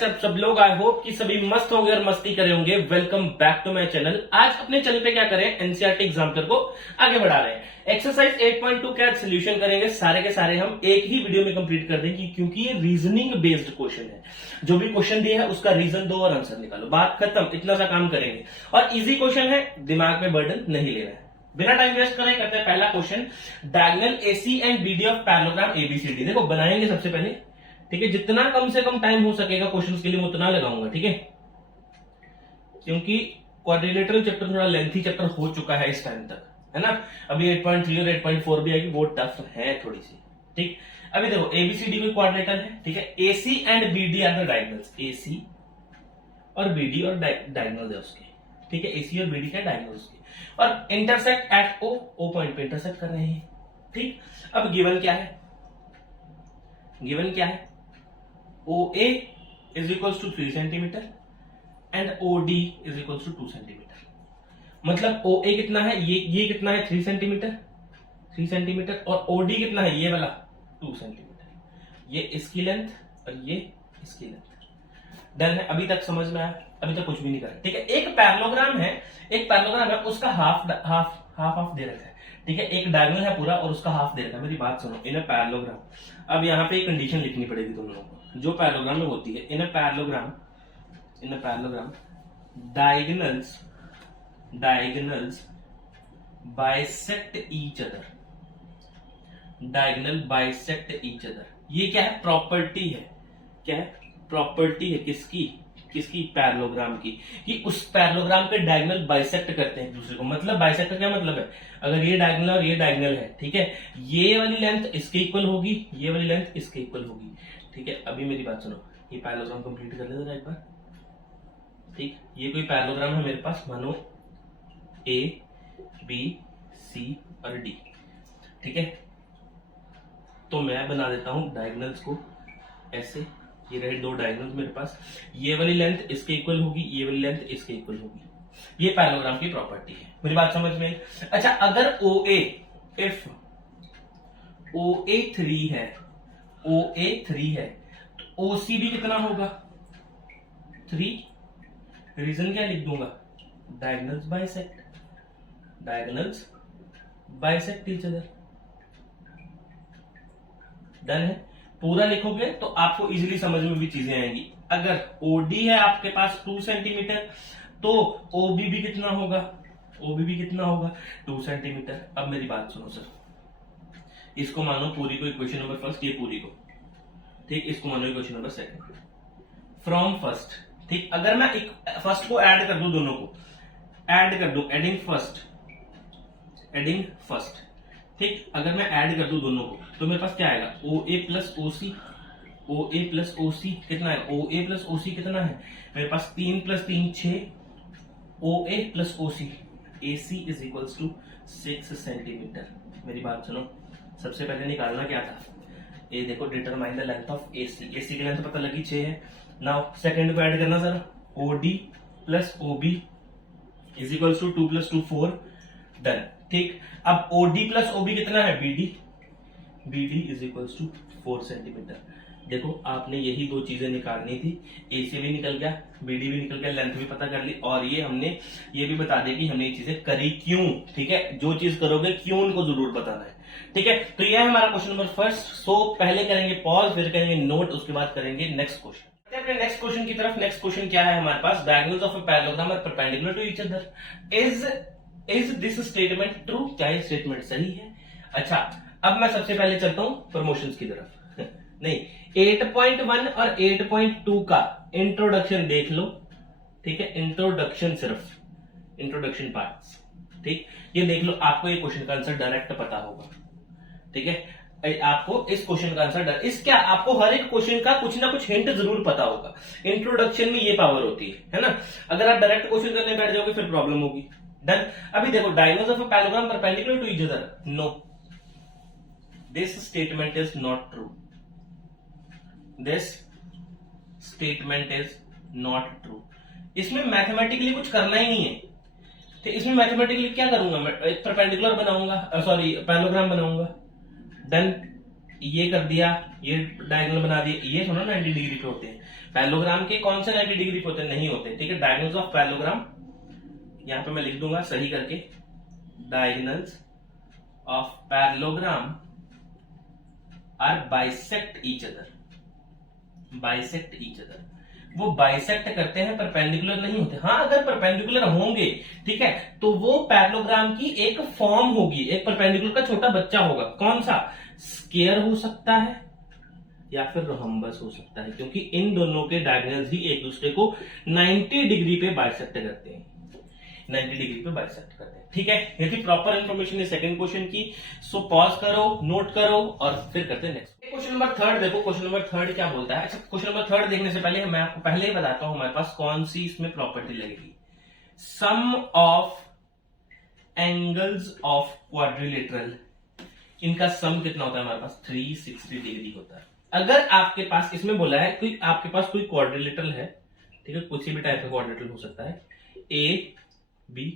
कैसे आप सब लोग। आई होप कि सभी मस्त होंगे और मस्ती करे होंगे। Welcome back to my channel. आज अपने चैनल पे क्या करें, एनसीईआरटी एग्जाम्पलर को आगे बढ़ा रहे हैं। एक्सरसाइज 8.2 का सोल्यूशन करेंगे सारे के सारे हम एक ही वीडियो में कंप्लीट कर देंगे, क्योंकि ये रीजनिंग बेस्ड क्वेश्चन है। जो भी क्वेश्चन दिया है उसका रीजन दो और आंसर निकालो, बात खत्म। इतना सा काम करेंगे और इजी क्वेश्चन है, दिमाग में बर्डन नहीं लेना है। बिना टाइम वेस्ट करें करते हैं पहला question. Diagonal AC and BD of parallelogram ABCD. देखो बनाएंगे सबसे पहले, ठीक है। जितना कम से कम टाइम हो सकेगा क्वेश्चंस के लिए मैं उतना लगाऊंगा, ठीक है, क्योंकि क्वाड्रिलेटरल चैप्टर थोड़ा लेंथी चैप्टर हो चुका है इस टाइम तक, है ना। अभी 8.3 और 8.4 भी आएगी, वो टफ है थोड़ी सी, ठीक। अभी देखो एबीसीडी में क्वाड्रिलेटरल है, ठीक है। AC and BD are the diagonals. AC और बीडी और डायगोनल है उसके, ठीक है। एसी और बीडी का डायगोनल उसके, और इंटरसेक्ट एट ओ पॉइंट पे इंटरसेक्ट कर रहे हैं, ठीक। अब गिवन क्या है, गिवन क्या है, OA is equals to 3 centimetre and OD is equals to 2 centimetre. मतलब OA कितना है, ये कितना है 3 सेंटीमीटर, 3 सेंटीमीटर, और OD कितना है ये वाला 2 सेंटीमीटर। ये इसकी लेंथ और ये इसकी लेंथ। डन है, अभी तक समझ में आया? अभी तक कुछ भी नहीं करा, ठीक है। एक पैरेललोग्राम है, एक पैरेललोग्राम है, उसका हाफ दे रखा है, ठीक है। एक डायगोनल है पूरा और उसका हाफ दे रखा है। मेरी बात सुनो, इन अ पैरेललोग्राम अब यहाँ पे एक कंडीशन लिखनी पड़ेगी तुम लोगों को, जो पैरेललोग्राम में होती है। In a parallelogram diagonals bisect each other. Diagonal bisect each other, ये क्या है, प्रॉपर्टी है। क्या है, प्रॉपर्टी है किसकी पैरेललोग्राम की, कि उस पैरेललोग्राम के डायगोनल बाइसेक्ट करते हैं एक दूसरे को। मतलब बाइसेक्ट का क्या मतलब है, अगर ये डायगोनल और ये डायगोनल है, ठीक है, ये वाली लेंथ इसके इक्वल होगी, ये वाली लेंथ इसके इक्वल होगी, ठीक है। अभी मेरी बात सुनो, ये पैरेललोग्राम कंप्लीट कर लेते एक बार, ठीक। ये कोई पैरेललोग्राम है मेरे पास, मानो A B C और D, ठीक है। तो मैं बना देता हूं डायगोनल्स को ऐसे, ये रहे दो डायगोनल्स मेरे पास, ये वाली लेंथ इसके इक्वल होगी, ये वाली लेंथ इसके इक्वल होगी। ये पैरेललोग्राम की प्रॉपर्टी है। मेरी बात समझ में आई? अच्छा, अगर इफ OA 3 है, OA 3 है, तो OC भी कितना होगा, 3। रीजन क्या लिख दूंगा, diagonals bisect each other. Done है। पूरा लिखोगे तो आपको इजीली समझ में भी चीजें आएंगी। अगर OD है आपके पास 2 सेंटीमीटर, तो OB भी कितना होगा, 2 सेंटीमीटर। अब मेरी बात सुनो सर, इसको मानो पूरी को इक्वेशन नंबर फर्स्ट, ये पूरी को, ठीक। इसको मानो equation number second from first, ठीक। अगर मैं फर्स्ट को ऐड कर दूं, दोनों को ऐड कर दूं, एडिंग फर्स्ट, ठीक। अगर मैं ऐड कर दूं दोनों को, तो मेरे पास क्या आएगा, OA प्लस OC कितना है, OA प्लस OC कितना है मेरे पास, 3 + 3 6, OA plus OC, AC is equals to 6 centimetre. मेरी बात सुनो, सबसे पहले निकालना क्या था, ये देखो, determine the length of AC। AC की लेंथ पता लगी 6 है। नाउ सेकंड को ऐड करना sir, OD plus OB is equals to 2 + 2 4। Done, ठीक। अब OD प्लस OB कितना है, BD is equals to 4 centimetre. देखो आपने यही दो चीजें निकालनी थी, AC भी निकल गया, BD भी निकल गया, लेंथ भी पता कर ली, और ये हमने ये भी बता दिया कि हमने ये चीजें करी क्यों, ठीक है। जो चीज करोगे क्यों उनको जरूर बताना है, ठीक है। तो यह है हमारा क्वेश्चन नंबर फर्स्ट। सो पहले करेंगे पॉज, फिर करेंगे नोट, उसके बाद करेंगे नेक्स्ट क्वेश्चन। अपने नेक्स्ट क्वेश्चन की तरफ। नेक्स्ट क्वेश्चन क्या है हमारे पास, diagonals of a parallelogram are perpendicular to each other, is this statement true. क्या ये स्टेटमेंट सही है? अच्छा, अब मैं सबसे पहले चलता हूं प्रमोशंस की तरफ नहीं, 8.1 और 8.2 का इंट्रोडक्शन देख लो, ठीक है। इंट्रोडक्शन, सिर्फ इंट्रोडक्शन पार्ट्स, ठीक। ये देख लो, आपको ये क्वेश्चन का आंसर डायरेक्ट पता होगा, ठीक है। आपको इस क्वेश्चन का आंसर क्या, आपको हर एक क्वेश्चन का कुछ ना कुछ हिंट जरूर पता होगा। इंट्रोडक्शन में ये पावर होती है ना। अगर आप डायरेक्ट क्वेश्चन करने बैठ जाओगे फिर प्रॉब्लम होगी। डन। अभी देखो, diagonals of a parallelogram perpendicular to each other, no, this statement is not true, this statement is not true. इसमें मैथमेटिकली कुछ करना ही नहीं है, तो इसमें मैथमेटिकली क्या करूंगा मैं, एक परपेंडिकुलर बनाऊंगा, सॉरी पैरेललोग्राम बनाऊंगा। डन। ये कर दिया, ये डायगोनल बना दिया, ये थोड़ा 90 डिग्री पे होते हैं। पैरेललोग्राम के कौन से 90 डिग्री पे होते हैं? नहीं होते, ठीक है। डायगोनल्स ऑफ पैरेललोग्राम यहां पे मैं लिख दूंगा सही करके, diagonals of parallelogram are bisect each other, bisect each other. वो बाइसेक्ट करते हैं, परपेंडिकुलर नहीं होते। हाँ, अगर परपेंडिकुलर होंगे, ठीक है, तो वो पैरेललोग्राम की एक फॉर्म होगी, एक परपेंडिकुलर का छोटा बच्चा होगा। कौन सा? स्क्वायर हो सकता है या फिर रोहम्बस हो सकता है, क्योंकि इन दोनों के डायगोनल्स ही एक दूसरे को 90 डिग्री पे बाइसेक्ट करते हैं, 90 डिग्री पे बाइसेक्ट करते हैं, ठीक है। ये थी प्रॉपर इंफॉर्मेशन है सेकंड क्वेश्चन की। सो पॉज करो, नोट करो और फिर करते हैं नेक्स्ट क्वेश्चन नंबर थर्ड। देखो क्वेश्चन नंबर थर्ड क्या बोलता है। अच्छा, क्वेश्चन नंबर थर्ड देखने से पहले मैं आपको पहले ही बताता हूं हमारे पास कौन सी इसमें प्रॉपर्टी लगेगी। सम ऑफ एंगल्स ऑफ क्वाड्रिलेटरल, इनका सम कितना होता है हमारे पास? 360 डिग्री होता है। अगर आपके पास इसमें बोला है कोई, आपके पास कोई क्वाड्रिलेटरल है, ठीक है, किसी भी टाइप का क्वाड्रिलेटरल हो सकता है, ए बी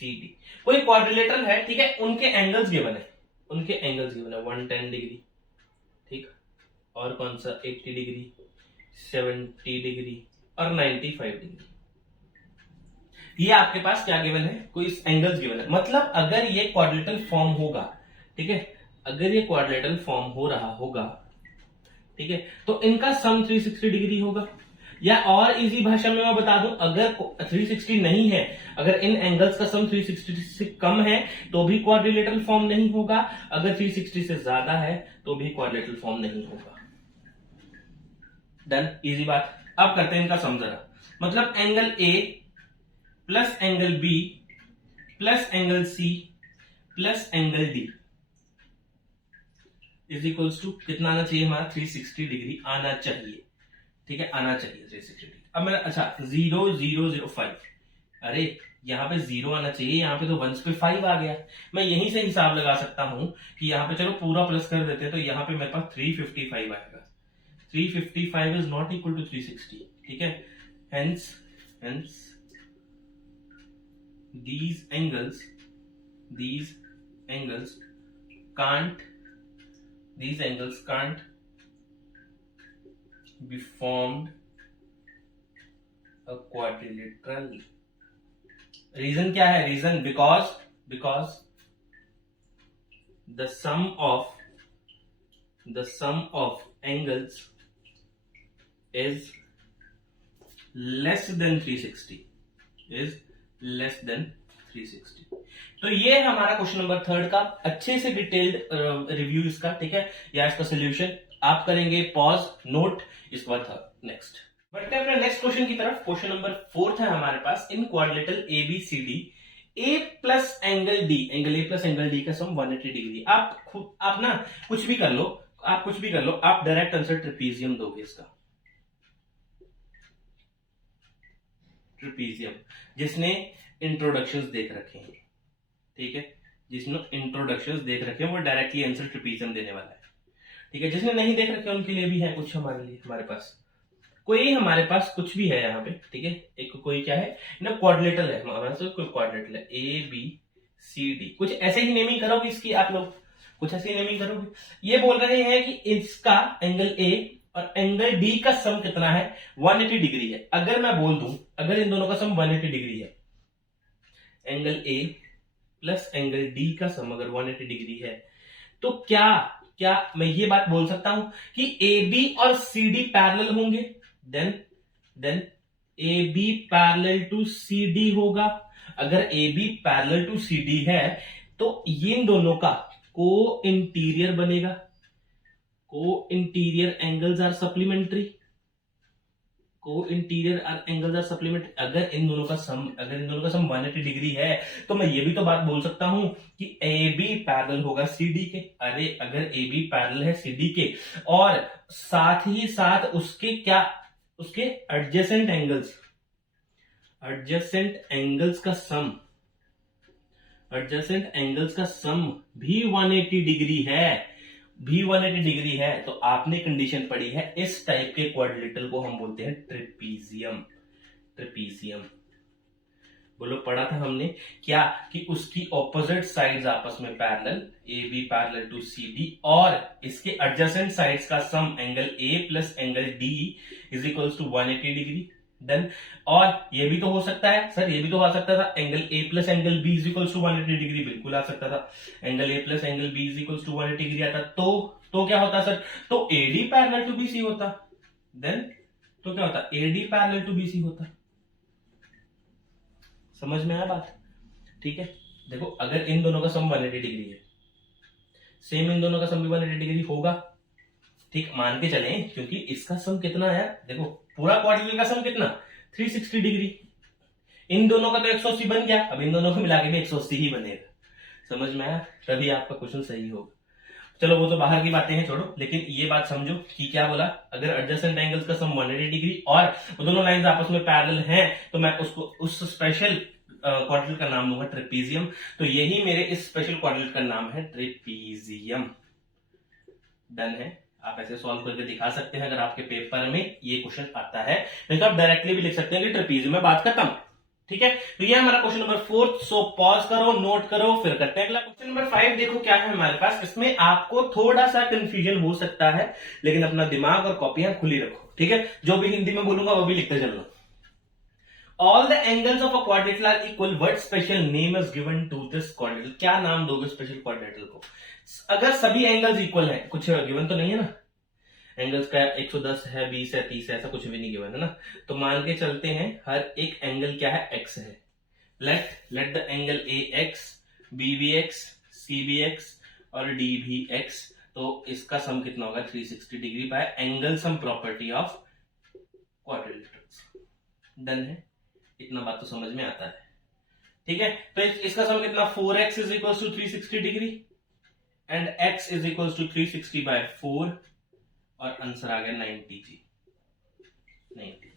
सी डी, कोई क्वाड्रिलेटरल है, ठीक है, उनके एंगल्स गिवन है, उनके एंगल्स गिवन है 110 डिग्री, ठीक, और कौन सा 80 डिग्री, 70 डिग्री और 95 डिग्री। ये आपके पास क्या गिवन है? कोई एंगल्स गिवन है। मतलब अगर ये क्वाड्रिलेटरल फॉर्म होगा, ठीक है, अगर ये क्वाड्रिलेटरल फॉर्म हो रहा होगा, ठीक है, तो इनका सम 360 डिग्री होगा। या और इजी भाषा में मैं बता दूं, अगर 360 नहीं है, अगर इन एंगल्स का सम 360 से कम है तो भी क्वाड्रिलेटरल फॉर्म नहीं होगा, अगर 360 से ज्यादा है तो भी क्वाड्रिलेटरल फॉर्म नहीं होगा। डन, इजी बात। अब करते हैं इनका सम जरा। मतलब angle A plus angle B plus angle C plus angle D is equals to कितना आना चाहिए हमारा? 360 डिग्री आना चाहिए, ठीक है, आना चाहिए 360 डिग्री। अब मेरा अच्छा 0 0 0 5, अरे यहाँ पे 0 आना चाहिए, यहाँ पे तो 1 पे 5 आ गया। मैं यहीं से हिसाब लगा सकता हूं कि यहाँ पे चलो पूरा प्लस कर देते हैं, तो यहाँ पे मेरे पास 355 आएगा। 355 इज नॉट इक्वल टू 360, ठीक है। Hence these angles can't be formed a quadrilateral। Reason क्या है? Reason because the sum of angles is less than 360, is less than 360। तो ये है हमारा क्वेश्चन नंबर थर्ड का अच्छे से डिटेल्ड रिव्यू इसका, ठीक है, या इसका सोल्यूशन आप करेंगे पॉज, नोट, इसके बाद नेक्स्ट बढ़ते हैं अपने नेक्स्ट क्वेश्चन की तरफ। क्वेश्चन नंबर फोर्थ है हमारे पास। In quadrilateral A B C D, A plus angle D, angle A plus angle D का सम 180 डिग्री। आप ना कुछ भी कर लो, आप डायरेक्ट आंसर ट्रेपीजियम दोगे इसका। ट्रेपीजियम, जिसने इंट्रोडक्शंस देख रखे हैं, ठीक है, जिसने इंट्रोडक्शंस देख रखे हैं वो डायरेक्टली आंसर ट्रेपीजियम देने वाला है, ठीक है। जिसने नहीं देख रखे उनके लिए भी है कुछ हमारे पास कुछ भी है यहाँ पे, ठीक है। एक कोई क्या है ना, क्वाड्रिलेटरल है हमारे पास, कोई क्वाड्रिलेटरल है ए बी सी डी, कुछ ऐसे ही नेमिंग करोगे इसकी आप लोग, कुछ ऐसे ही नेमिंग करोगे। ये बोल रहे हैं कि इसका एंगल ए और एंगल डी का सम कितना है? 180 डिग्री है। अगर मैं बोल दूं, अगर इन दोनों का सम 180 डिग्री है, angle A plus angle D का सम अगर 180 डिग्री है, तो क्या मैं ये बात बोल सकता हूं कि ए बी और सी डी पैरेलल होंगे? Then A B parallel to C D होगा। अगर A B parallel to C D है तो इन दोनों का को इंटीरियर बनेगा। को इंटीरियर एंगल्स आर सप्लीमेंट्री, अगर इन दोनों का सम 180 डिग्री है तो मैं ये भी तो बात बोल सकता हूं कि ए बी पैरेलल होगा सी डी के। अरे अगर ए बी पैरेलल है सी डी के और साथ ही साथ उसके एडजेसेंट एंगल्स का सम भी 180 डिग्री है, तो आपने कंडीशन पढ़ी है इस टाइप के क्वाड्रिलेटरल को हम बोलते हैं ट्रेपीजियम। बोलो पढ़ा था हमने क्या कि उसकी ऑपोजिट साइड्स आपस में parallel, A B parallel to C D, और इसके एडजेसेंट साइड्स का sum angle A plus angle D is equals to 180 degree. Done. और ये भी तो हो सकता है सर, ये भी तो आ सकता था angle A plus angle B is equals to 180 degree, बिल्कुल आ सकता था। Angle A plus angle B is equals to 180 degree आता तो क्या होता सर, तो एडी पैरेलल टू बीसी होता। देन तो क्या होता, एडी पैरेलल टू बीसी होता। समझ में आया बात? ठीक है, देखो अगर इन दोनों का सम 180 डिग्री है, सेम इन दोनों का सम भी 180 डिग्री होगा, ठीक मान के चले, क्योंकि इसका सम कितना है, देखो पूरा क्वाड्रिलेटरल का सम कितना 360 डिग्री, इन दोनों का तो 180 बन गया, अब इन दोनों को मिला के भी 180 ही बनेगा। समझ में आया? तभी आपका क्वेश्चन सही होगा। चलो वो तो बाहर की बातें हैं, छोड़ो, लेकिन ये बात समझो कि क्या बोला, अगर एडजेसेंट एंगल्स का सम 180 डिग्री और वो दोनों लाइंस आपस में पैरेलल हैं, तो मैं उसको उस स्पेशल क्वाड्रिलेटरल का नाम दूंगा ट्रेपीजियम। तो यही मेरे इस स्पेशल क्वाड्रिलेटरल का नाम है ट्रेपीजियम। डन है। आप ऐसे सॉल्व करके दिखा सकते हैं अगर आपके पेपर में ये क्वेश्चन आता है, नहीं तो आप डायरेक्टली भी लिख सकते हैं कि ट्रेपीजियम में बात खत्म। ठीक है, तो ये हमारा क्वेश्चन नंबर 4। सो पॉज करो, नोट करो, फिर करते हैं अगला क्वेश्चन नंबर 5। देखो क्या है हमारे पास, इसमें आपको थोड़ा सा कंफ्यूजन हो सकता है, लेकिन अपना दिमाग और कॉपियां खुली रखो। ठीक है, जो भी हिंदी में बोलूंगा वो भी लिखते चलना। All the angles of a quadrilateral are equal. What special name is given to this quadrilateral? क्या नाम दोगे स्पेशल क्वाड्रिलेटरल को? अगर सभी एंगल्स इक्वल हैं, कुछ गिवन तो नहीं है ना, एंगल्स का 110 है, 20 है, 30 है, ऐसा कुछ भी नहीं गिवन है ना, तो मान के चलते हैं हर एक एंगल क्या है, एक्स है। Let the angle A x, B भी एक्स, सी भी एक्स और डी भी एक्स। तो इसका सम कितना होगा 360 degree by angle sum property of quadrilaterals. Done है, इतना बात तो समझ में आता है। ठीक है, तो इसका सम कितना 4x is equal to 360 degree and x is equal to 360 by 4 और आंसर आ गया 90 जी। 90।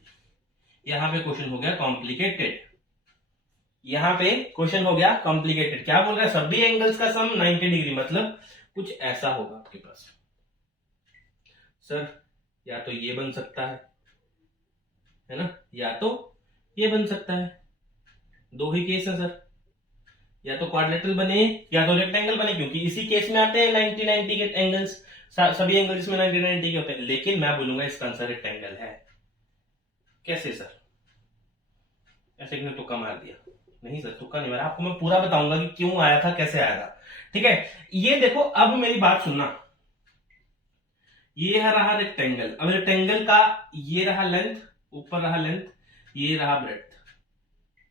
यहां पे क्वेश्चन हो गया कॉम्प्लिकेटेड, यहां पे क्वेश्चन हो गया कॉम्प्लिकेटेड। क्या बोल रहा है, सभी एंगल्स का सम 90 डिग्री, मतलब कुछ ऐसा होगा आपके पास। सर या तो ये बन सकता है ना, या तो ये बन सकता है, दो ही केस है सर, या तो क्वाड्रिलेटरल बने या तो रेक्टेंगल बने, क्योंकि इसी केस में आते हैं 90-90 के एंगल्स, सभी एंगल इसमें 90-90 के होते हैं। लेकिन मैं बोलूंगा इसका आंसर रेक्टेंगल है। कैसे सर, ऐसे किसने तुक्का मार दिया? नहीं सर, तुक्का नहीं मारा, आपको मैं पूरा बताऊंगा कि क्यों आया था, कैसे आया था। ठीक है, ये देखो, अब मेरी बात सुनना, ये रहा रेक्टेंगल, अब रेक्टेंगल का ये रहा लेंथ, ऊपर रहा लेंथ, ये रहा ब्रेड्थ।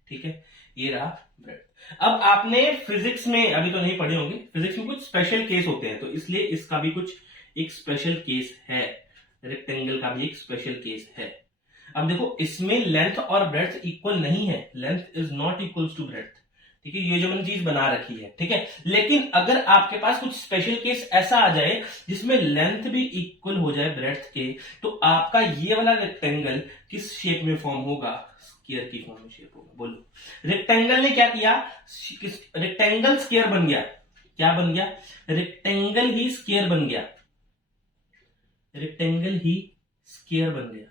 ठीक है, ये रहा ब्रेड्थ। अब आपने फिजिक्स में अभी तो नहीं पढ़े होंगे, फिजिक्स में कुछ स्पेशल केस होते हैं, तो इसलिए इसका भी कुछ एक स्पेशल केस है, रेक्टेंगल का भी एक स्पेशल केस है। अब देखो, इसमें लेंथ और ब्रेड्थ इक्वल नहीं है, length is not equal to breadth. ठीक है, ये जो मैंने चीज बना रखी है। ठीक है, लेकिन अगर आपके पास कुछ स्पेशल केस ऐसा आ जाए जिसमें लेंथ भी इक्वल हो जाए ब्रेड्थ के, तो आपका ये वाला रेक्टेंगल किस शेप में फॉर्म होगा, स्क्वायर की फॉर्म में शेप होगा। बोलो, रेक्टेंगल ने क्या किया, रेक्टेंगल स्क्वायर बन गया। क्या बन गया, रेक्टेंगल ही स्क्वायर बन गया, रेक्टेंगल ही स्क्वायर बन गया।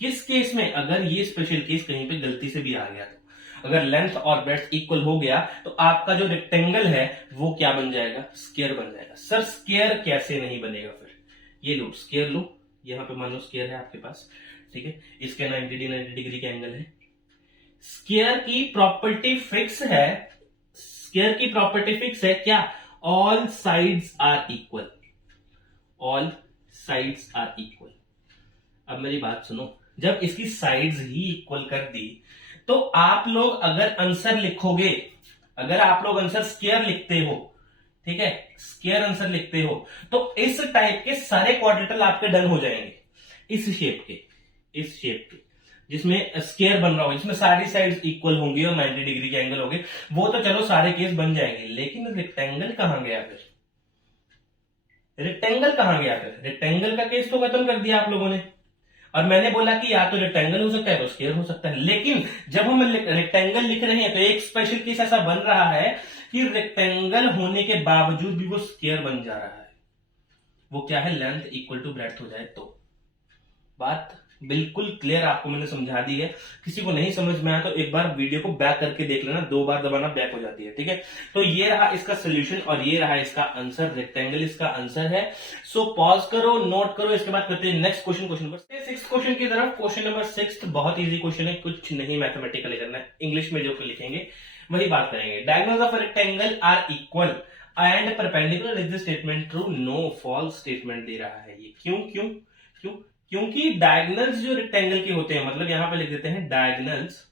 किस केस में, अगर ये स्पेशल केस कहीं पे गलती से भी आ गया, तो अगर लेंथ और ब्रेड्थ इक्वल हो गया तो आपका जो रेक्टेंगल है वो क्या बन जाएगा, स्क्वायर बन जाएगा। सर स्क्वायर कैसे नहीं बनेगा? फिर ये लो, स्क्वायर लो, यहां पे मान लो स्क्वायर है आपके पास। ठीक है, इसके 90 डिग्री के एंगल है। स्क्वायर की प्रॉपर्टी फिक्स है, स्क्वायर की प्रॉपर्टी फिक्स है क्या, all sides are equal, all sides are equal. अब मेरी बात सुनो, जब इसकी साइड्स ही इक्वल कर दी, तो आप लोग अगर आंसर लिखोगे, अगर आप लोग आंसर स्क्वायर लिखते हो, ठीक है, स्क्वायर आंसर लिखते हो, तो इस टाइप के सारे क्वाड्रिलेटरल आपके डन हो जाएंगे, इस शेप के, इस शेप के जिसमें स्क्वायर बन रहा होगा, जिसमें सारी साइड्स इक्वल होंगी और 90 डिग्री के एंगल होंगे, वो तो चलो सारे केस बन जाएंगे। लेकिन रेक्टेंगल कहां गया फिर, रेक्टेंगल कहां गया फिर? रेक्टेंगल का केस तो खत्म कर दिया आप लोगों ने, और मैंने बोला कि या तो रेक्टेंगल हो सकता है तो स्क्वायर हो सकता है। लेकिन जब हम रेक्टेंगल लिख रहे हैं तो एक स्पेशल केस ऐसा बन रहा है कि रेक्टेंगल होने के बावजूद भी वो स्क्वायर बन जा रहा है। वो क्या है, लेंथ इक्वल टू ब्रेड्थ हो जाए तो। बात बिल्कुल क्लियर आपको मैंने समझा दी है। किसी को नहीं समझ में आया तो एक बार वीडियो को बैक करके देख लेना, 2 बार दबाना बैक हो जाती है, ठीक है। तो ये रहा इसका सोल्यूशन और ये रहा इसका आंसर, रेक्टेंगल इसका आंसर है। सो पॉज करो, नोट करो, इसके बाद करते हैं next question, question number 6 question की तरफ। क्वेश्चन नंबर 6 बहुत इजी क्वेश्चन है, कुछ नहीं मैथमेटिकली करना है, इंग्लिश में जो लिखेंगे वही बात करेंगे। Diagonals of rectangle are equal and perpendicular, is the statement true? No, false statement दे रहा है ये। क्यों क्यों क्यों? क्योंकि डायगोनल्स जो रेक्टेंगल के होते हैं, मतलब यहां पे लिख देते हैं diagonals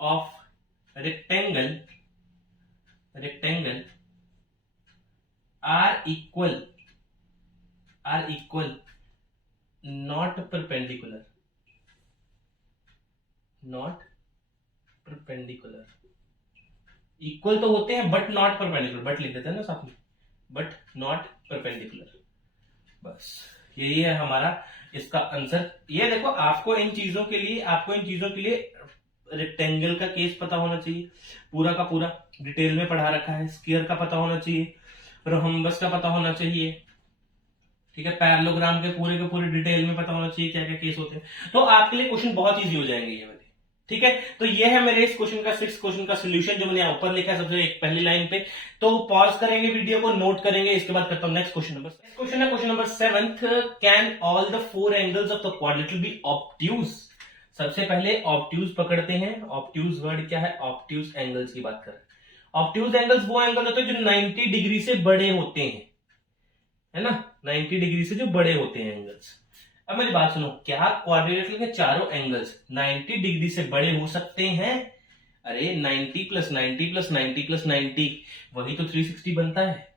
of rectangle are equal not perpendicular, equal तो होते हैं बट नॉट परपेंडिकुलर, बट लिख देते हैं ना साथ में, बट नॉट परपेंडिकुलर। बस यही है हमारा इसका आंसर। ये देखो, आपको इन चीजों के लिए रेक्टेंगल का केस पता होना चाहिए, पूरा का पूरा डिटेल में पढ़ा रखा है। स्क्वायर का पता होना चाहिए, रोहम्बस का पता होना चाहिए, ठीक है। पैरेललोग्राम के पूरे डिटेल में पता होना चाहिए क्या क्या केस होते हैं। तो आपके लिए क्वेश्चन बहुत इजी हो जाएंगे ये वाले, ठीक है। तो ये है मेरे इस क्वेश्चन का 6 क्वेश्चन का सोल्यूशन जो मैंने ऊपर लिखा है सबसे पहली लाइन पे। तो पॉज करेंगे वीडियो को, नोट करेंगे, इसके बाद करता हूं नेक्स्ट क्वेश्चन नंबर। क्वेश्चन है question number 7, can all the 4 angles of the quadrilateral be obtuse? सबसे पहले ऑब्ट्यूज पकड़ते हैं। ऑब्ट्यूज वर्ड क्या है? ऑब्ट्यूज एंगल्स की बात करें। ऑब्ट्यूज एंगल्स वो एंगल होते हैं जो 90 डिग्री से बड़े होते हैं, है ना, 90 डिग्री से जो बड़े होते हैं एंगल्स। अब मेरी बात सुनो, क्या क्वाड्रिलेटरल के चारों एंगल्स 90 डिग्री से बड़े हो सकते हैं? अरे 90 प्लस 90 प्लस 90 प्लस 90 वही तो 360 बनता है।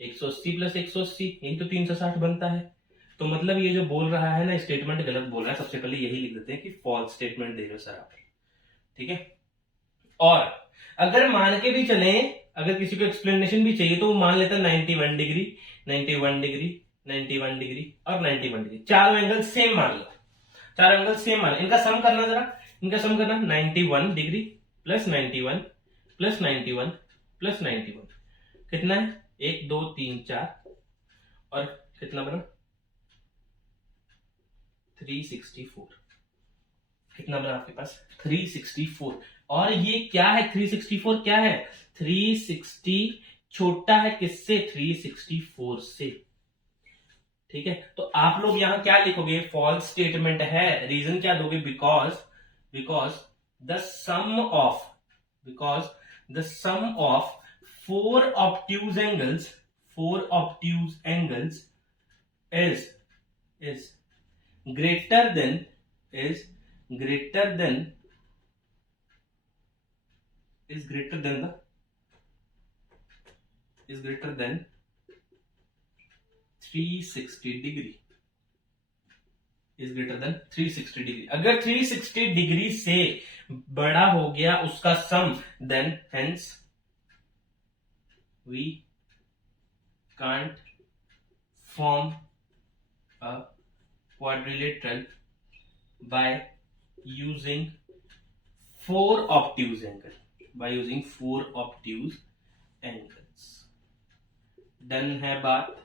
180 प्लस 180 यही तो 360 बनता है। तो मतलब ये जो बोल रहा है ना, स्टेटमेंट गलत बोल रहा है। सबसे पहले यही लिख देते हैं कि फॉल्स स्टेटमेंट दे रहे हो सर आप, ठीक है। और अगर मान के भी चले, अगर किसी को एक्सप्लेनेशन भी चाहिए तो वो मान लेता है 91 डिग्री, 91 डिग्री, 91 डिग्री और 91 डिग्री, चारों एंगल सेम मान लो, चारों एंगल सेम मान। इनका सम करना, जरा इनका सम करना, 91 डिग्री प्लस 91 प्लस 91 प्लस 91 कितना है? 1 2 3 4 और कितना बना? 364। कितना बना आपके पास? 364। और ये क्या है? 364 क्या है? 360 छोटा है किससे? 364 से, ठीक है। तो आप लोग यहां क्या लिखोगे? फॉल्स स्टेटमेंट है। रीजन क्या दोगे? Because the sum of 4 obtuse angles is greater than 360 degree, अगर 360 डिग्री से बड़ा हो गया उसका sum, then hence we can't form a quadrilateral by using 4 obtuse angles। Done है बात।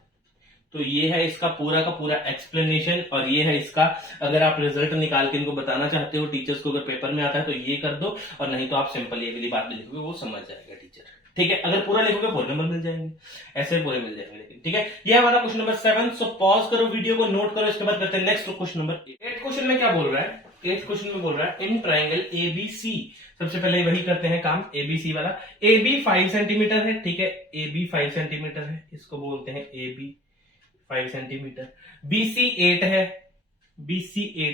तो ये है इसका पूरा का पूरा एक्सप्लेनेशन और ये है इसका, अगर आप रिजल्ट निकाल के इनको बताना चाहते हो टीचर्स को, अगर पेपर में आता है तो ये कर दो, और नहीं तो आप सिंपल ये वाली बात भी लिखोगे, वो समझ जाएगा टीचर, ठीक है। अगर पूरा लिखोगे पूरे नंबर मिल जाएंगे, ऐसे पूरे मिल जाएंगे लेकिन, ठीक है। ये हमारा क्वेश्चन नंबर 7। सो पॉज करो वीडियो को, नोट करो, इसके बाद करते हैं नेक्स्ट क्वेश्चन नंबर 8। क्वेश्चन में क्या बोल रहा है? 8 क्वेश्चन में बोल रहा है इन ट्राइंगल एबीसी, सबसे पहले वही करते हैं काम, एबीसी वाला। AB 5 सेंटीमीटर है, ठीक है, AB 5 सेंटीमीटर है, इसको बोलते हैं AB 5 सेंटीमीटर। BC 8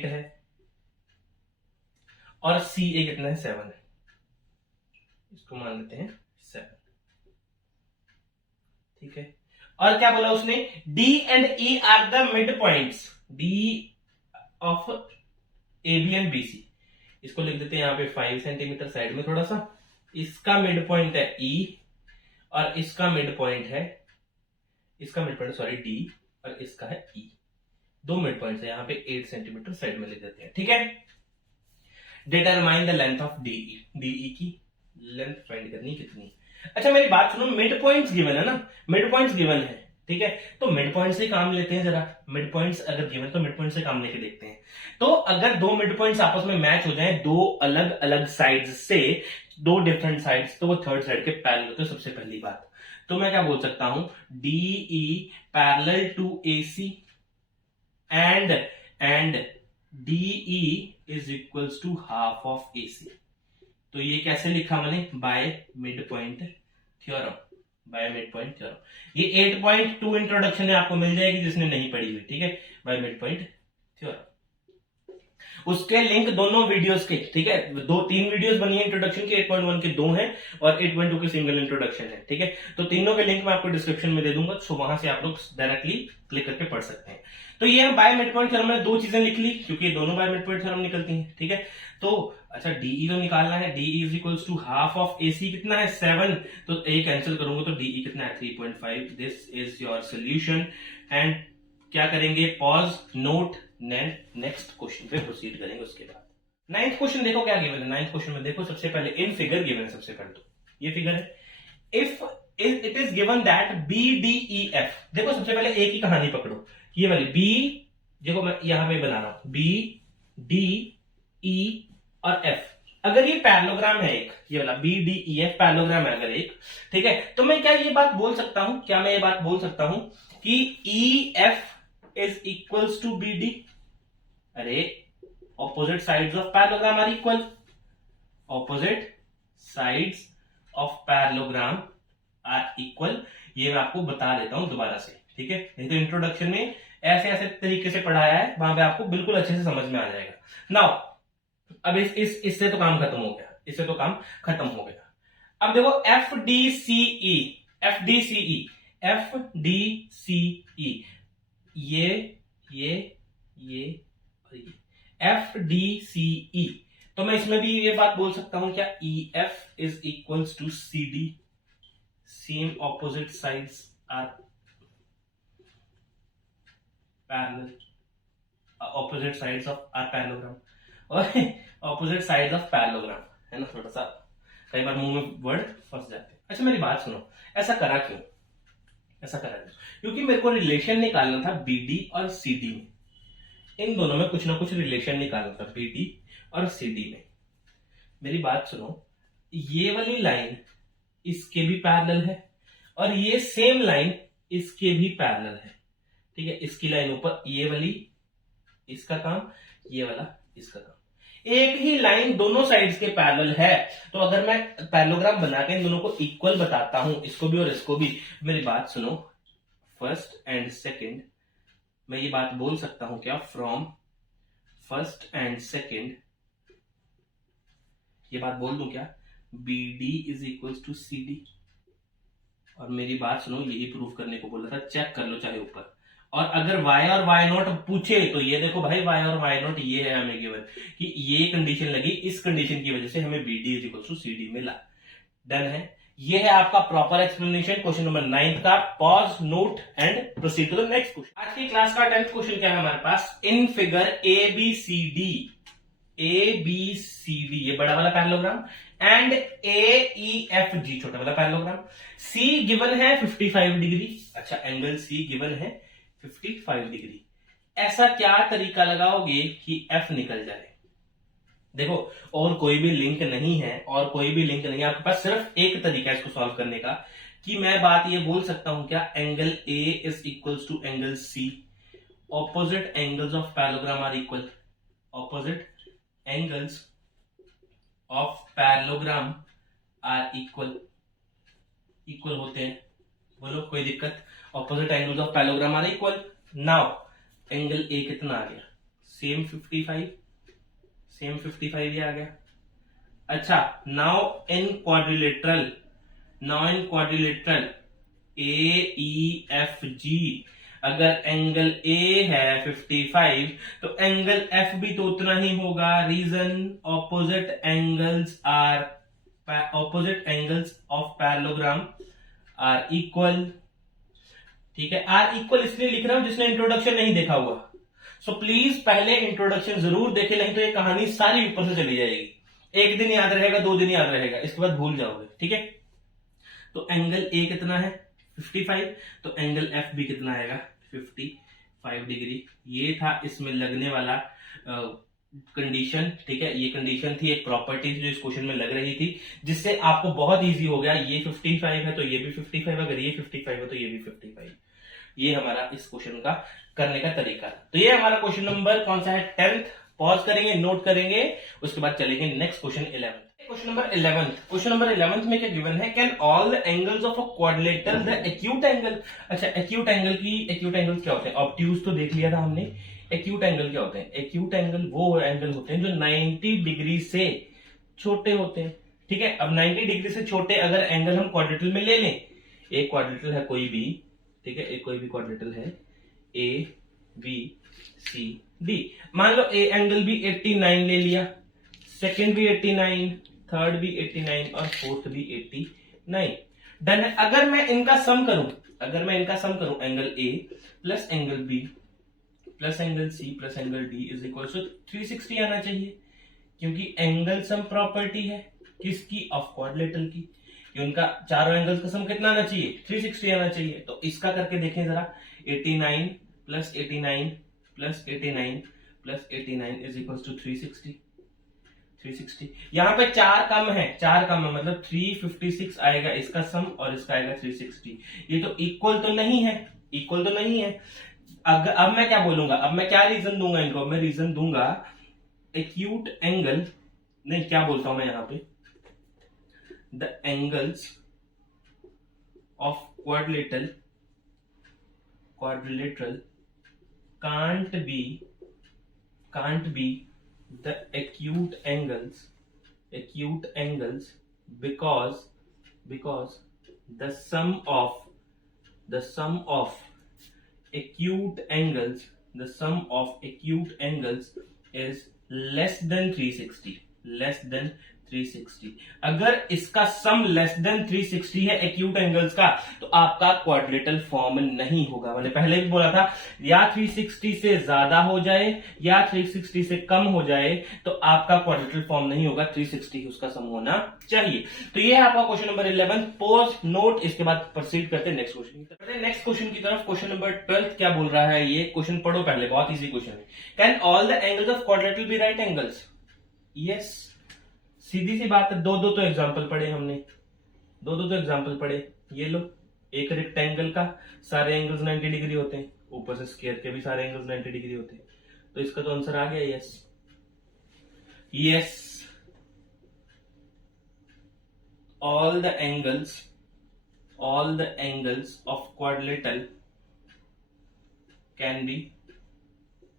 है, और CA कितना है? 7 है, इसको मान लेते हैं 7, ठीक है। और क्या बोला उसने? D and E are the mid points, D of AB and BC, इसको लिख देते हैं यहाँ पे 5 सेंटीमीटर साइड में थोड़ा सा। इसका मिड पॉइंट है E और इसका मिड पॉइंट है, D और इसका है E। 2 मिड पॉइंट्स है यहाँ पे, 8 सेंटीमीटर साइड में लिख देते हैं, ठीक है। Determine the length of DE की लेंथ फाइंड करनी कितनी। अच्छा मेरी बात सुनो, मिड पॉइंट्स गिवन है ना, मिड पॉइंट्स गिवन है, ठीक है, तो मिड पॉइंट से काम लेते हैं जरा। मिड पॉइंट्स अगर गिवन तो मिड पॉइंट से काम लेके देखते हैं। तो अगर दो मिड पॉइंट्स आपस में मैच हो जाएं दो अलग अलग साइड्स से, दो डिफरेंट साइड्स, तो वो थर्ड साइड के पैरेलल होते हैं। सबसे पहली बात तो मैं क्या बोल सकता हूं, DE parallel to AC and DE is equals to half of AC। तो ये कैसे लिखा मैंने, by mid point theorem. By mid point theorem ये 8.2 इंट्रोडक्शन में आपको मिल जाएगी जिसने नहीं पढ़ी हुई, ठीक है, बाय मिड पॉइंट थ्योरम। उसके लिंक दोनों वीडियोस के, ठीक है, 2-3 वीडियोस बनी है इंट्रोडक्शन के, 8.1 के 2 हैं और 8.2 के सिंगल इंट्रोडक्शन है, ठीक है। तो तीनों के लिंक मैं आपको डिस्क्रिप्शन में दे दूंगा, सो वहां से आप लोग डायरेक्टली क्लिक करके पढ़ सकते हैं। तो ये हम बाय मिड पॉइंट थ्योरम में दो चीजें लिख ली क्योंकि दोनों बाय मिड पॉइंट थ्योरम निकलती हैं, ठीक है। तो अच्छा DE तो निकालना है, DE is equals to half of AC कितना है 7, तो A कैंसिल करूंगा तो DE कितना है 3.5। This is your solution and क्या करेंगे, पॉज, नोट, नेक्स्ट क्वेश्चन पे प्रोसीड करेंगे उसके बाद। 9th क्वेश्चन देखो क्या गिवन है। 9th क्वेश्चन में देखो सबसे पहले इन फिगर गिवन है। सबसे पहले तो ये फिगर है, if it is given that BDEF। देखो सबसे पहले एक ही कहानी पकड़ो, ये वाली B, देखो मैं यहां पे बना रहा हूं BDE और F। अगर ये पैरेललोग्राम है एक, ये वाला BDEF पैरेललोग्राम है अगर एक, ठीक है, तो मैं क्या ये बात बोल सकता हूं, क्या मैं ये बात बोल सकता हूं कि EF is equals to BD। अरे opposite sides of parallelogram are equal, opposite sides of parallelogram are equal. ये मैं आपको बता देता हूं दोबारा से, ठीक है, नहीं तो इंट्रोडक्शन में ऐसे ऐसे तरीके से पढ़ाया है, वहां पे आपको बिल्कुल अच्छे से समझ में आ जाएगा। नाउ अब इससे तो काम खत्म हो गया, इससे तो काम खत्म हो गया। अब देखो FDCE, FDCE, FDCE, ये FDCE, तो मैं इसमें भी ये बात बोल सकता हूं क्या, EF is equals to CD, same opposite sides are parallel, opposite sides of are parallelogram, और ऑपोजिट साइड्स ऑफ पैरेललोग्राम है ना, थोड़ा सा कई बार मुंह में वर्ड फंस जाते हैं। अच्छा मेरी बात सुनो, ऐसा करा क्यों, ऐसा करा क्यों, क्योंकि मेरे को रिलेशन निकालना था BD और CD में, इन दोनों में कुछ ना कुछ रिलेशन निकालना था BD और CD में। मेरी बात सुनो, ये वाली लाइन इसके भी पैरेलल है और ये सेम लाइन इसके भी पैरेलल है, ठीक है। इसकी लाइन ऊपर, ये वाली इसका काम, ये वाला इसका काम, एक ही लाइन दोनों साइड्स के पैरेलल है। तो अगर मैं पैरेललोग्राम बना के इन दोनों को इक्वल बताता हूं, इसको भी और इसको भी, मेरी बात सुनो, फर्स्ट एंड सेकंड, मैं ये बात बोल सकता हूं क्या, फ्रॉम फर्स्ट एंड सेकंड, ये बात बोल दूं क्या, BD is equals to CD। और मेरी बात सुनो, यही प्रूफ करने को बोला था, चेक कर लो चाहे ऊपर। और अगर y और y नॉट पूछे तो ये देखो भाई, y और y नॉट ये है हमें गिवन कि ये कंडीशन लगी, इस कंडीशन की वजह से हमें BD is equals to CD मिला। डन है, ये है आपका प्रॉपर एक्सप्लेनेशन क्वेश्चन नंबर 9 का। Pause, note and proceed to the next question. आज की क्लास का 10th क्वेश्चन क्या है हमारे पास, इन फिगर ABCD, ये बड़ा वाला पैरेललोग्राम एंड AEFG छोटा वाला पैरेललोग्राम, C गिवन है 55 डिग्री। अच्छा एंगल C गिवन है 55 डिग्री, ऐसा क्या तरीका लगाओगे कि F निकल जाए। देखो और कोई भी लिंक नहीं है, और कोई भी लिंक नहीं है, आपके पास सिर्फ एक तरीका है इसको सॉल्व करने का, कि मैं बात ये बोल सकता हूं क्या, angle A is equals to angle C, opposite angles of parallelogram are equal, opposite angles of parallelogram are equal, equal होते हैं, बोलो कोई दिक्कत, opposite angles of parallelogram are equal. Now angle A कितना आ गया, सेम 55, सेम 55 ये आ गया। अच्छा नाउ इन क्वाड्रिलेटरल, AEFG, अगर एंगल A है 55 तो एंगल F भी तो उतना ही होगा। Reason, opposite angles of parallelogram are equal, ठीक है। आर इक्वल इसलिए लिख रहा हूं जिसने इंट्रोडक्शन नहीं देखा हुआ, सो प्लीज पहले इंट्रोडक्शन जरूर देखे, नहीं तो ये कहानी सारी ऊपर से चली जाएगी। एक दिन याद रहेगा, 2 दिन याद रहेगा, इसके बाद भूल जाओगे, ठीक है। तो एंगल A कितना है 55, तो एंगल एफ भी कितना आएगा 55 डिग्री। ये था इसमें लगने वाला कंडीशन, ठीक है। ये कंडीशन थी, एक प्रॉपर्टी जो इस क्वेश्चन में लग रही थी, जिससे आपको बहुत इजी हो गया। ये 55 है तो ये भी 55, अगर ये 55 है तो ये भी 55। ये हमारा इस क्वेश्चन का करने का तरीका। तो ये हमारा क्वेश्चन नंबर कौन सा है 10th। पॉज करेंगे, नोट करेंगे, उसके बाद चलेंगे next question 11। Question number 11। Question number 11 में क्या गिवन है, can all the angles of a quadrilateral the acute angle. अच्छा, एक्यूट एंगल क्या होते हैं, ऑब्ट्यूज तो देख लिया था हमने। एक्यूट एंगल क्या होते हैं, एक्यूट एंगल वो एंगल होते हैं जो 90 डिग्री से छोटे होते हैं, ठीक है। अब 90 डिग्री से छोटे अगर एंगल हम क्वाड्रिलेटरल में ले लें, एक क्वाड्रिलेटरल है कोई भी, ठीक है, एक कोई भी क्वाड्रिलेटरल है ए बी सी डी, मान लो ए एंगल भी 89 ले लिया, सेकंड भी 89, थर्ड भी 89 और फोर्थ भी 89। डन है। अगर मैं इनका सम करूं, angle A plus angle B plus angle C plus angle D is equal to 360 आना चाहिए, क्योंकि एंगल सम प्रॉपर्टी है किसकी, ऑफ क्वाड्रिलेटरल की। उनका चारों एंगल्स का सम कितना आना चाहिए, 360 आना चाहिए। तो इसका करके देखें जरा, 89 plus 89 plus 89 plus 89 is equal to 360। यहां पे चार कम है, मतलब 356 आएगा इसका सम और इसका आएगा 360। ये तो इक्वल तो नहीं है। अब मैं क्या बोलूंगा, अब मैं क्या रीजन दूंगा इनको, मैं रीजन दूंगा एक्यूट एंगल, नहीं क्या बोलता हूं मैं यहां पे, the angles of quadrilateral can't be the acute angles because the sum of acute angles is less than 360। अगर इसका सम लेस देन 360 है एक्यूट एंगल्स का, तो आपका क्वाड्रिलेटरल फॉर्म नहीं होगा। मैंने पहले भी बोला था, या 360 से ज्यादा हो जाए या 360 से कम हो जाए तो आपका क्वाड्रिलेटरल फॉर्म नहीं होगा, 360 उसका सम होना चाहिए। तो ये है आपका क्वेश्चन नंबर 11। पोज नोट, इसके बाद प्रोसीड करते हैं नेक्स्ट क्वेश्चन की तरफ। क्वेश्चन नंबर 12 क्या बोल रहा है, ये क्वेश्चन पढ़ो पहले, बहुत इजी क्वेश्चन है। Can all the angles of quadrilateral be right angles. Yes, सीधी सी बात है। दो तो एग्जांपल पढ़े हमने, ये लो, एक रेक्टेंगल का सारे एंगल्स 90 डिग्री होते हैं, ऊपर से स्क्वायर के भी सारे एंगल्स 90 डिग्री होते हैं, तो इसका तो आंसर आ गया yes. All the angles of quadrilateral can be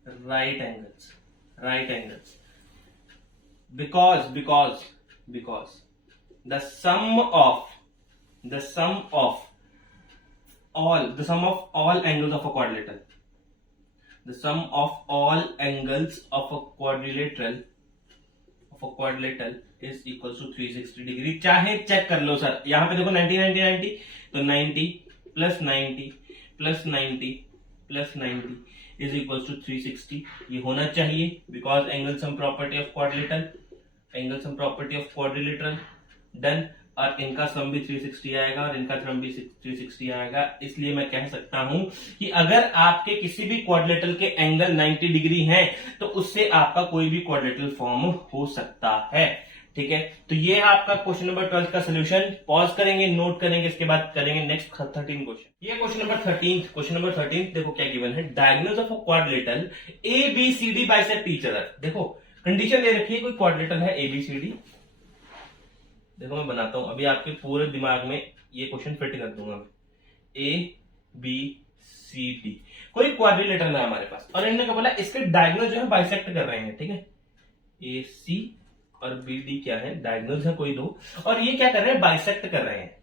right angles because the sum of all angles of a quadrilateral is equal to 360 डिग्री। चाहे चेक कर लो सर, यहां पे देखो 90 तो 90 plus 90 plus 90 plus 90 is equal to 360। ये होना चाहिए, because angle sum property of quadrilateral done. और इनका सम भी 360 आएगा और इनका सम भी 360 आएगा। इसलिए मैं कह सकता हूं कि अगर आपके किसी भी क्वाड्रिलेटरल के एंगल 90 डिग्री हैं तो उससे आपका कोई भी क्वाड्रिलेटरल फॉर्म हो सकता है, ठीक है। तो ये है आपका क्वेश्चन नंबर 12 का सोल्यूशन। पॉज करेंगे, नोट करेंगे, इसके बाद करेंगे नेक्स्ट 13 क्वेश्चन। ये क्वेश्चन नंबर 13 देखो क्या गिवन है, diagonals of a quadrilateral A B C D bisect each other. देखो कंडीशन दे रखी है, कोई क्वाड्रिलेटरल है ए बी सी डी। देखो मैं बनाता हूं, अभी आपके पूरे दिमाग में ये क्वेश्चन फिट कर दूंगा मैं। ए बी सी डी कोई क्वाड्रिलेटरल है हमारे पास, और इन्होंने क्या बोला, इसके डायगोनल जो है बाइसेक्ट कर रहे हैं, ठीक है। ए सी और बी डी क्या है, डायगोनल्स है कोई दो, और ये क्या कर रहे हैं, बाइसेक्ट कर रहे हैं।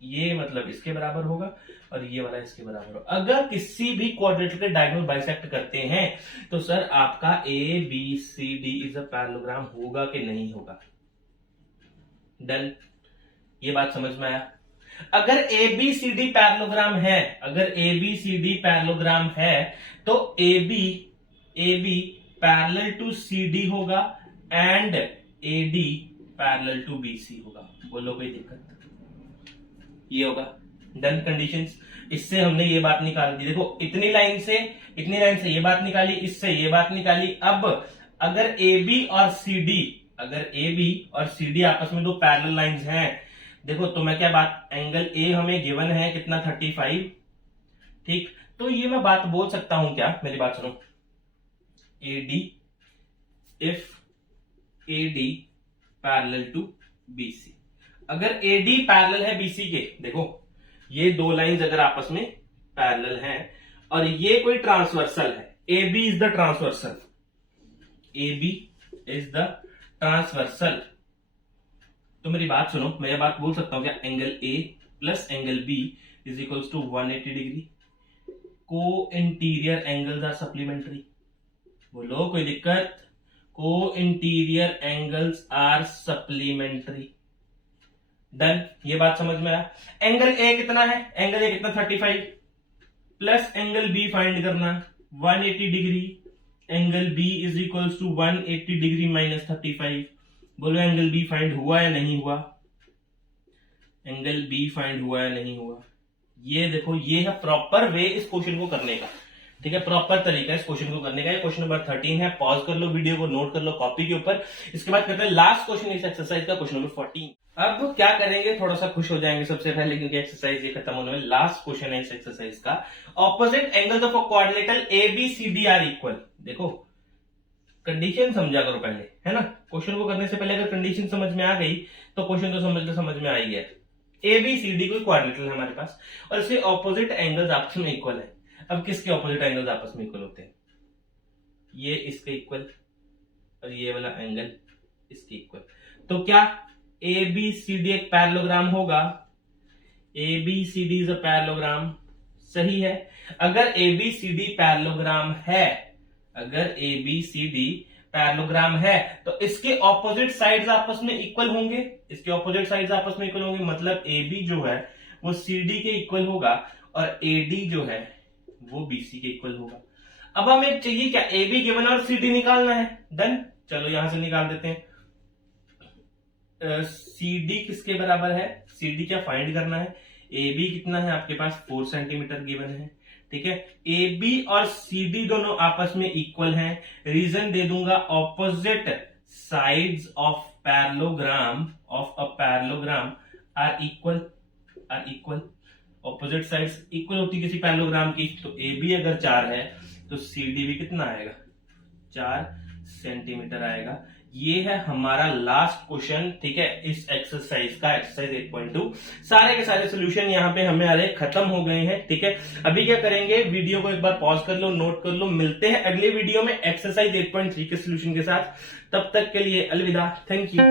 ये मतलब इसके बराबर होगा और ये वाला इसके बराबर होगा। अगर किसी भी क्वाड्रिलेटरल के डायगोनल बाइसेक्ट करते हैं तो सर आपका A B C D is a parallelogram होगा कि नहीं होगा। डन, ये बात समझ में आया। अगर A B C D parallelogram है, तो A B parallel to C D होगा and A D parallel to B C होगा। बोलो कोई दिक्कत, ये होगा। Done conditions. इससे हमने ये बात निकाल दी, देखो इतनी लाइन से ये बात निकाली, इससे ये बात निकाली। अब अगर ए बी और सी डी आपस में दो पैरेलल लाइंस हैं, देखो तो मैं क्या बात, एंगल ए हमें गिवन है कितना 35, ठीक, तो ये मैं बात बोल सकता हूं क्या, मेरी बात सुनो, A D if A D parallel to B C. अगर ए डी पैरेलल है बीसी के, देखो ये दो लाइंस अगर आपस में पैरेलल हैं और ये कोई ट्रांसवर्सल है, A B is the transversal, A B is the transversal, तो मेरी बात सुनो, मैं ये बात बोल सकता हूं क्या, angle A plus angle B is equals to 180 degree. Co interior angles are supplementary, बोलो कोई दिक्कत, co interior angles are supplementary. Done, ये बात समझ में आया। एंगल ए कितना है, एंगल ए कितना 35 प्लस एंगल बी फाइंड करना 180 degree, angle B is equals to 180 degree minus 35। बोलो एंगल बी फाइंड हुआ या नहीं हुआ, एंगल बी फाइंड हुआ या नहीं हुआ। ये देखो, ये है प्रॉपर वे इस क्वेश्चन को करने का, ठीक है, प्रॉपर तरीका इस क्वेश्चन को करने का। ये क्वेश्चन नंबर 13 है, पॉज कर लो वीडियो को, नोट कर लो कॉपी के ऊपर। इसके बाद करते हैं लास्ट क्वेश्चन इस एक्सरसाइज का, क्वेश्चन नंबर 14। अब क्या करेंगे, थोड़ा सा खुश हो जाएंगे सबसे पहले क्योंकि एक्सरसाइज ये खत्म होने में, लास्ट क्वेश्चन है इस एक्सरसाइज का। Opposite angles of a quadrilateral A B C D are equal. देखो कंडीशन समझा करो पहले, है ना, क्वेश्चन को करने से पहले अगर कंडीशन समझ में आ गई तो क्वेश्चन तो समझ में आ ही गया। ए बी सी डी कोई क्वाड्रिलेटरल है हमारे पास और इसके ऑपोजिट एंगल्स आपस में इक्वल है। अब किसके ऑपोजिट एंगल्स आपस में इक्वल होते हैं, ये इसके इक्वल और ये वाला एंगल इसके इक्वल, तो क्या ए बी सी डी एक पैरेललोग्राम होगा, A B C D is a parallelogram, सही है। अगर A B C D parallelogram है, अगर A B C D parallelogram है तो इसके ऑपोजिट साइड्स आपस में इक्वल होंगे, इसके ऑपोजिट साइड्स आपस में इक्वल होंगे, मतलब ए बी जो है वो सी डी के इक्वल होगा और ए डी जो है वो बीसी के इक्वल होगा। अब हमें चाहिए क्या, ए बी गिवन और सी डी निकालना है। डन, चलो यहां से निकाल देते हैं। सी डी किसके बराबर है, सी डी क्या फाइंड करना है, ए बी कितना है आपके पास 4 सेंटीमीटर गिवन है, ठीक है। ए बी और सी डी दोनों आपस में इक्वल हैं, रीजन दे दूंगा opposite sides of parallelogram are equal, opposite sides equal होती किसी पैरेललोग्राम की, तो ए बी अगर 4 है तो सी डी भी कितना आएगा, 4 सेंटीमीटर आएगा। ये है हमारा लास्ट क्वेश्चन, ठीक है, इस एक्सरसाइज का, एक्सरसाइज 8.2। सारे के सारे सोल्यूशन यहाँ पे हमारे खत्म हो गए हैं, ठीक है। अभी क्या करेंगे, वीडियो को एक बार पॉज कर लो, नोट कर लो, मिलते हैं अगले वीडियो में एक्सरसाइज 8.3 के सोल्यूशन के साथ। तब तक के लिए अलविदा, थैंक यू।